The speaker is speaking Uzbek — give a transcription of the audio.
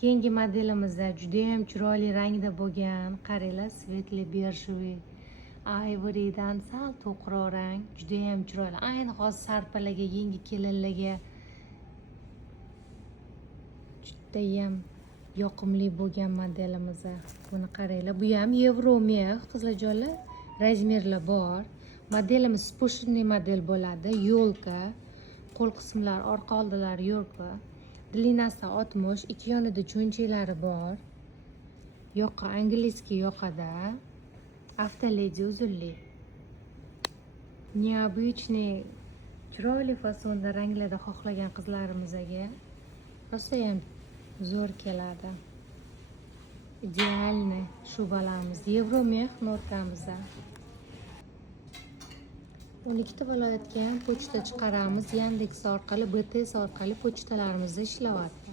Keyingi modelimizda juda ham chiroyli rangda bo'lgan. Qaranglar, svetli bershoviy ivorydan sal to'qroq rang, juda ham chiroyli. Ayni hozir sarpalarga, yangi kelinlarga juda ham yoqimli bo'lgan modelimiz. Buni qaranglar, bu ham Yevromex qizlarjonlar, razmerlar bor. Modelimiz спортивный model bo'ladi. Yo'lka, qo'l qismlari, orqa oldilari yo'lka. Длинасы 60, ikki yonida cho'nchaklari bor. Yoqa angliskiy yoqada. Avtoledi uzunli. Необычный, chiroyli fasonda ranglarda xohlagan qizlarimizga rosa ham zo'r keladi. Idealniy shubalarimiz, Yevromex notkamiz. 12 ta viloyatga ham pochta chiqaramiz. Yandex orqali, BTS orqali pochtalarimiz ishlayapti.